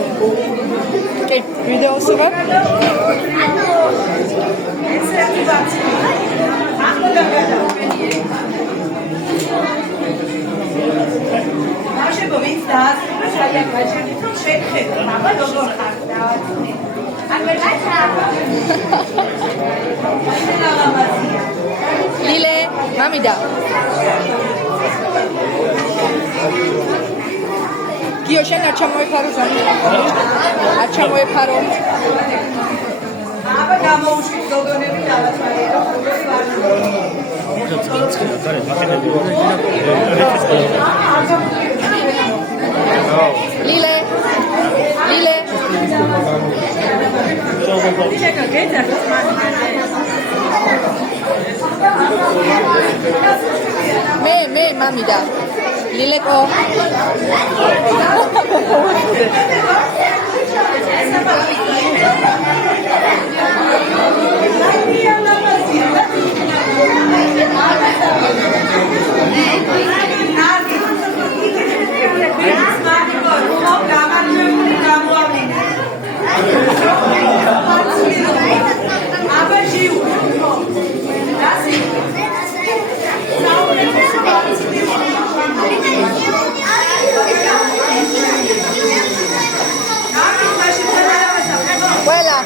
Okay, video super. Lile, mamida. Gio, შენ არ ჩამოიფარო ზონი. არ ჩამოიფარო. აბა გამოუშვით გოგონები დავასვაიერო. Lile. Lile. Me, mamida. Lileko. Voilà.